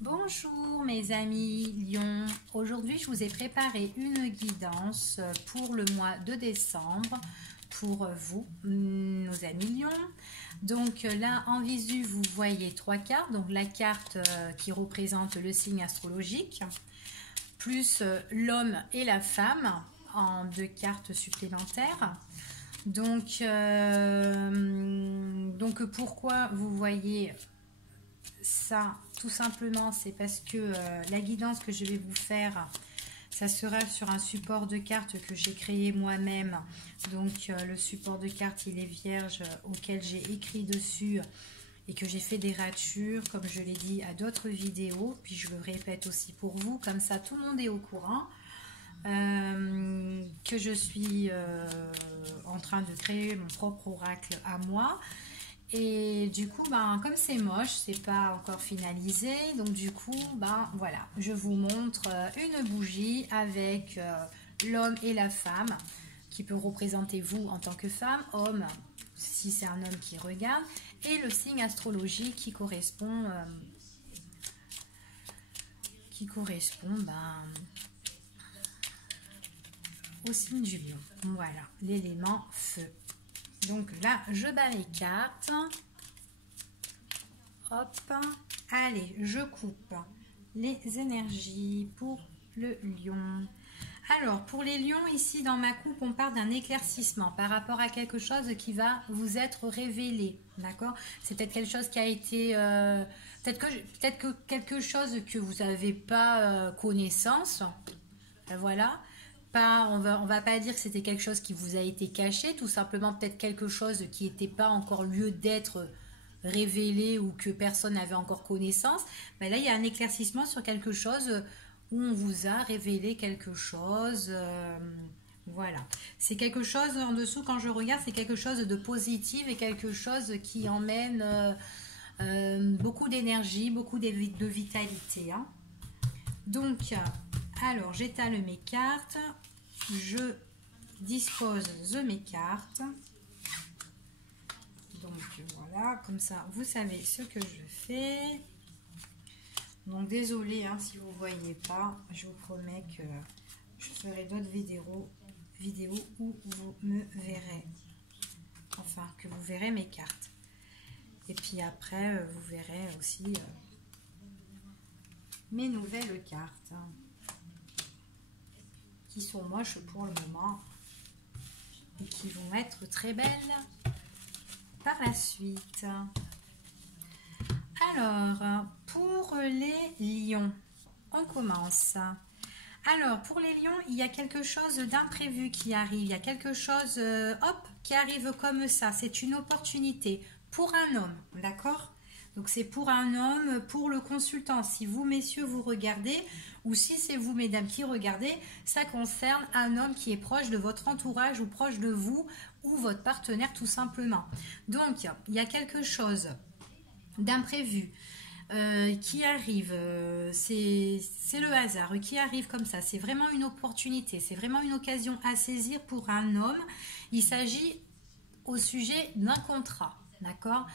Bonjour mes amis Lion, aujourd'hui je vous ai préparé une guidance pour le mois de décembre pour vous, nos amis Lion. Donc là en visu vous voyez trois cartes, donc la carte qui représente le signe astrologique, plus l'homme et la femme en deux cartes supplémentaires. Donc pourquoi vous voyez ça, tout simplement, c'est parce que la guidance que je vais vous faire, ça sera sur un support de cartes que j'ai créé moi-même. Donc le support de cartes, il est vierge, auquel j'ai écrit dessus et que j'ai fait des ratures, comme je l'ai dit à d'autres vidéos. Puis je le répète aussi pour vous, comme ça tout le monde est au courant. Que je suis en train de créer mon propre oracle à moi. Et du coup, comme c'est moche, c'est pas encore finalisé, donc du coup, voilà, je vous montre une bougie avec l'homme et la femme, qui peut représenter vous en tant que femme, homme, si c'est un homme qui regarde, et le signe astrologique qui correspond, au signe du lion. Voilà, l'élément feu. Donc là, je bats mes cartes. Hop. Allez, je coupe les énergies pour le lion. Alors, pour les lions, ici dans ma coupe, on parle d'un éclaircissement par rapport à quelque chose qui va vous être révélé. D'accord? C'est peut-être quelque chose qui a été... peut-être que quelque chose que vous n'avez pas connaissance. Voilà. On va pas dire que c'était quelque chose qui vous a été caché, tout simplement peut-être quelque chose qui n'était pas encore lieu d'être révélé ou que personne n'avait encore connaissance. Mais là, il y a un éclaircissement sur quelque chose où on vous a révélé quelque chose. Voilà. C'est quelque chose en dessous, quand je regarde, c'est quelque chose de positif et quelque chose qui emmène beaucoup d'énergie, beaucoup de vitalité. Hein. Donc, alors, j'étale mes cartes. Je dispose de mes cartes. Donc, voilà. Comme ça, vous savez ce que je fais. Donc, désolé si vous ne voyez pas. Je vous promets que je ferai d'autres vidéos où vous me verrez. Enfin, que vous verrez mes cartes. Et puis après, vous verrez aussi mes nouvelles cartes. Qui sont moches pour le moment et qui vont être très belles par la suite. Alors, pour les lions, on commence. Alors, pour les lions, il y a quelque chose d'imprévu qui arrive. Il y a quelque chose, qui arrive comme ça. C'est une opportunité pour un homme, d'accord ? Donc, c'est pour un homme, pour le consultant. Si vous, messieurs, vous regardez, ou si c'est vous, mesdames, qui regardez, ça concerne un homme qui est proche de votre entourage ou proche de vous ou votre partenaire, tout simplement. Donc, il y a quelque chose d'imprévu qui arrive. C'est le hasard qui arrive comme ça. C'est vraiment une opportunité. C'est vraiment une occasion à saisir pour un homme. Il s'agit au sujet d'un contrat, d'accord ?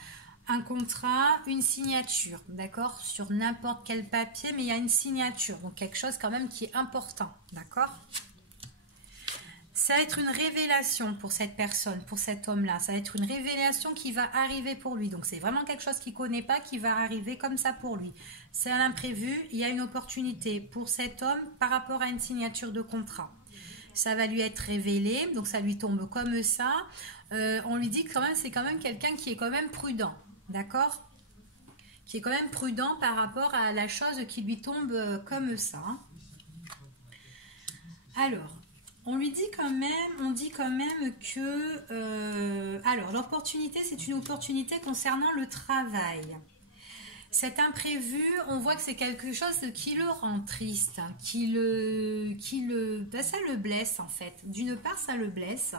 Un contrat, une signature, d'accord, sur n'importe quel papier, mais il y a une signature, donc quelque chose quand même qui est important, d'accord. Ça va être une révélation pour cette personne, pour cet homme-là, ça va être une révélation qui va arriver pour lui, donc c'est vraiment quelque chose qu'il ne connaît pas, qui va arriver comme ça pour lui. C'est à l'imprévu, il y a une opportunité pour cet homme par rapport à une signature de contrat. Ça va lui être révélé, donc ça lui tombe comme ça. On lui dit que quand même, c'est quand même quelqu'un qui est quand même prudent. D'accord ? Qui est quand même prudent par rapport à la chose qui lui tombe comme ça. Alors, on dit quand même que... alors, l'opportunité, c'est une opportunité concernant le travail. Cet imprévu, on voit que c'est quelque chose qui le rend triste, ça le blesse en fait. D'une part, ça le blesse,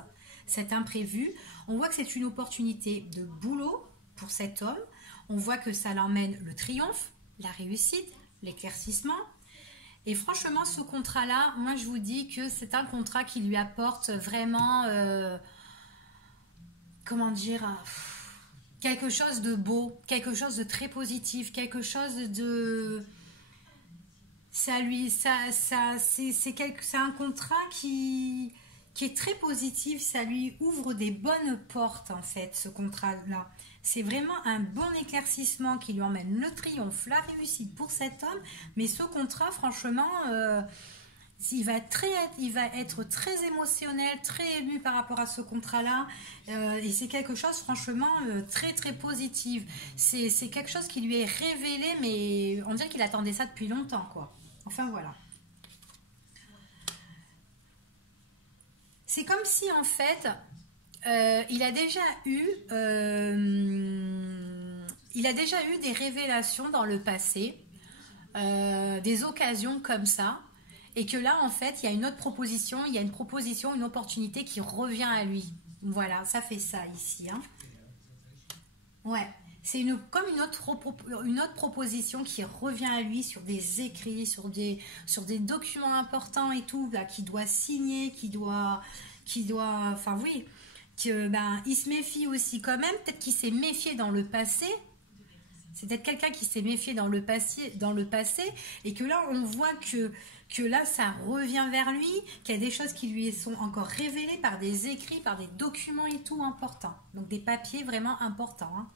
cet imprévu. On voit que c'est une opportunité de boulot pour cet homme. On voit que ça l'emmène le triomphe, la réussite, l'éclaircissement. Et franchement, ce contrat-là, moi je vous dis que c'est un contrat qui lui apporte vraiment, quelque chose de beau, quelque chose de très positif, quelque chose de c'est un contrat qui est très positif, ça lui ouvre des bonnes portes en fait, ce contrat-là. C'est vraiment un bon éclaircissement qui lui emmène le triomphe, la réussite pour cet homme, mais ce contrat, franchement, il va être très émotionnel, très ému par rapport à ce contrat-là, et c'est quelque chose, franchement, très très positif. C'est quelque chose qui lui est révélé, mais on dirait qu'il attendait ça depuis longtemps, quoi. Enfin, voilà. C'est comme si en fait, il a déjà eu des révélations dans le passé, des occasions comme ça, et que là en fait, il y a une autre proposition, il y a une proposition, une opportunité qui revient à lui. Voilà, ça fait ça ici, hein. Ouais, c'est comme une autre proposition qui revient à lui sur des écrits, sur des documents importants et tout, là, qu'il doit signer, enfin oui, ben, il se méfie aussi quand même, peut-être qu'il s'est méfié dans le passé, c'est peut-être quelqu'un qui s'est méfié dans le passé, et que là on voit que là ça revient vers lui, qu'il y a des choses qui lui sont encore révélées par des écrits, par des documents et tout importants, donc des papiers vraiment importants, hein.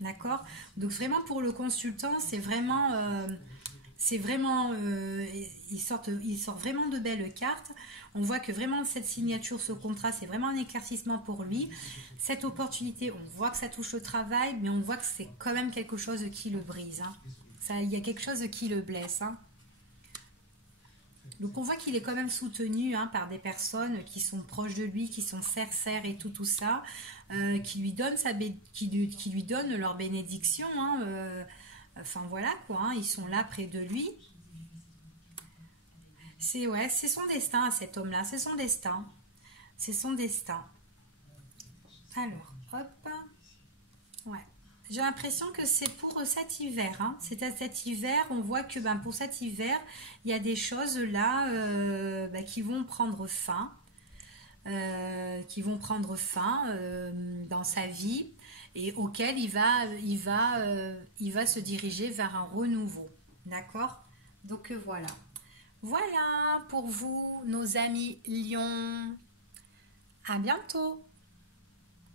D'accord. Donc vraiment pour le consultant, il sort vraiment de belles cartes. On voit que vraiment cette signature, ce contrat, c'est vraiment un éclaircissement pour lui. Cette opportunité, on voit que ça touche le travail, mais on voit que c'est quand même quelque chose qui le brise, hein. Il y a quelque chose qui le blesse, hein. Donc on voit qu'il est quand même soutenu, hein, par des personnes qui sont proches de lui, qui sont serre et tout ça, qui lui donnent qui lui donnent leur bénédiction, hein, enfin voilà quoi, hein, ils sont là près de lui. C'est son destin à cet homme-là, c'est son destin, c'est son destin. Alors, hop, ouais. J'ai l'impression que c'est pour cet hiver, hein. C'est à cet hiver, on voit que ben, pour cet hiver, il y a des choses là, ben, qui vont prendre fin, dans sa vie, et auquel il va se diriger vers un renouveau. D'accord. Donc voilà. Voilà pour vous, nos amis lions. À bientôt.